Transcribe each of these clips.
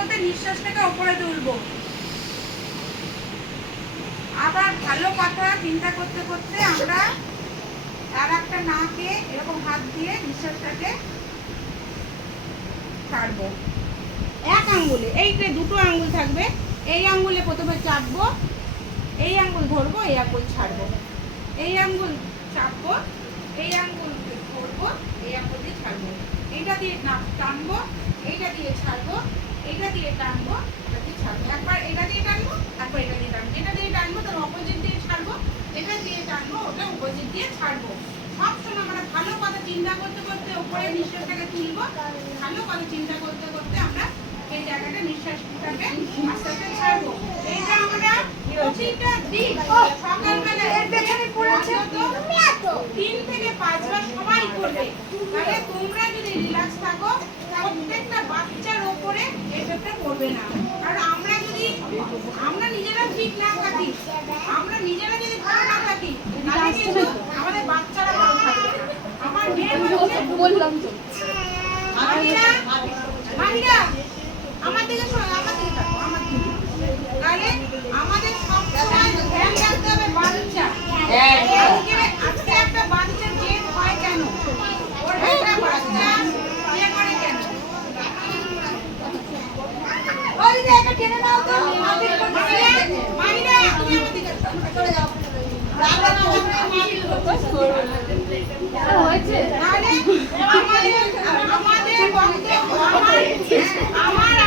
করতে নিঃশ্বাসটাকে ওপরে তুলবো। আবার ভালো কথা চিন্তা করতে করতে আমরা আর একটা নাকে এরকম হাত দিয়ে নিঃশ্বাসটাকে ছাড়বো। এক আঙ্গুলে, এই যে দুটো আঙ্গুল থাকবে, এই আঙ্গুলে প্রথমে চাপবো, এই আঙ্গুল ধরবো, এই আঙ্গুল ছাড়বো। এই আঙ্গুল চাপবো, এই আঙ্গুল ধরবো, এই আঙ্গুল দিয়ে ছাড়বো। এইটা দিয়ে না টানবো এইটা দিয়ে ছাড়বো এটা দিয়ে টানবো এটা দিয়ে ছাড়বো। একবার এটা দিয়ে টানবো একবার এটা দিয়ে টানবো। যেটা দিয়ে টানবো তার অপোজিট দিয়ে ছাড়বো। এটা দিয়ে টানবো ওটা অপোজিট দিয়ে ছাড়বো। সবসময় আমরা ভালো কথা চিন্তা করতে করতে উপরে নিঃশ্বাসটাকে তুলবো। ভালো কথা চিন্তা করতে করতে আমরা এই জায়গাটা নিঃশ্বাসটাকে আস্তে আস্তে ছাড়বো। এইটা আমরা প্রতিটা দিন সকালবেলা এর পেছনে পড়েছে তিন থেকে পাঁচবার সবাই করবে। তাহলে তোমরা যদি আমরা নিজেরা ঠিক না থাকি আমরা নিজেরা যদি ভালো না থাকি আমাদের বাচ্চারা ভালো থাকবে না। আমার মেয়ে হচ্ছে বললাম তো মাহিরা মাহিরা আমার দিকে শোনো আমার দিকে তাকাও আমার দিকে তাহলে আমাদের সব সময় ধ্যান রাখতে হবে বাচ্চা আজকে আজকে একটা বাচ্চার জেদ হয় কেন ওর একটা বাচ্চা বিয়ে করে কেন ওই যে একটা টেনে নাও তো মাহিরা মাহিরা তুমি আমার দিকে চলে যাও হয়েছে তাহলে আমাদের আমাদের বক্তব্য আমার আমার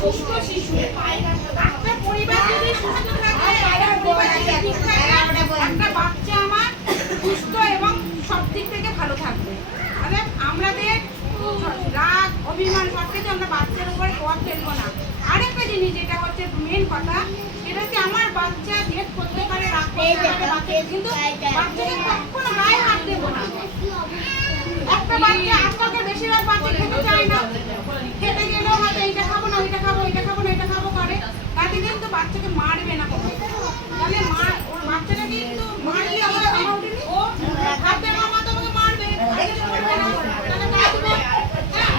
সুস্থ শিশু পরিবার যদি সুস্থ থাকে পরিবার ঠিক থাকে একটা বাচ্চা আমার সুস্থ এবং সব দিক থেকে ভালো থাকবে তাহলে আমাদের রাগ অভিমান সব কিছু আমরা বাচ্চার উপরে প্রভাব ফেলব না আরেকটা জিনিস যেটা হচ্ছে মেন কথা হচ্ছে আমার বাচ্চা জেদ করতে পারে রাগ করতে পারে বাচ্চা? কিন্তু বাচ্চাকে কখনো গায়ে হাত দেবো না। একটা বাচ্চা আজকালকে বেশিরভাগ বাচ্চা খেতে চায় না। খেতে গেলেও হয়তো এইটা খাব না ওইটা খাব এইটা খাব না এটা খাব করে। তাতে কিন্তু বাচ্চাকে মারবে না কখনো। তাহলে মা ওর বাচ্চাটা কিন্তু মারলে আমার আমার উঠেনি ও ভাববে মামা তোমাকে মারবে আমি যদি মারবে না তাহলে কাজ দেবো হ্যাঁ,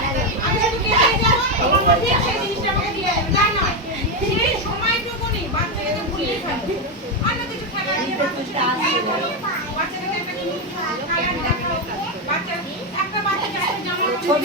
আমি শুধু খেতে যাব আমার মা ঠিক সেই জিনিসটা আমাকে দিয়ে দেবে তাই না সেই সময়টুকুনি বাচ্চাকে ভুলিয়ে ফেলবে অন্য কিছু খেলা দিয়ে বাচ্চাকে ভুলিয়ে ফেলো। বাচ্চাটাকে একটা জিনিস খেলার দেখাও বাচ্চা একটা বাচ্চা চাইবে জামা ছোটগুলো ছাড়বে দেখে করে না বাচ্চারা তো কিছু এরকম করো এরকম কি করতে বলেছে খেতে ফেলতে ভালো লাগবে না ঠিক আছে হ্যাঁ। করিও না ইত্যাদি শরীরে আছে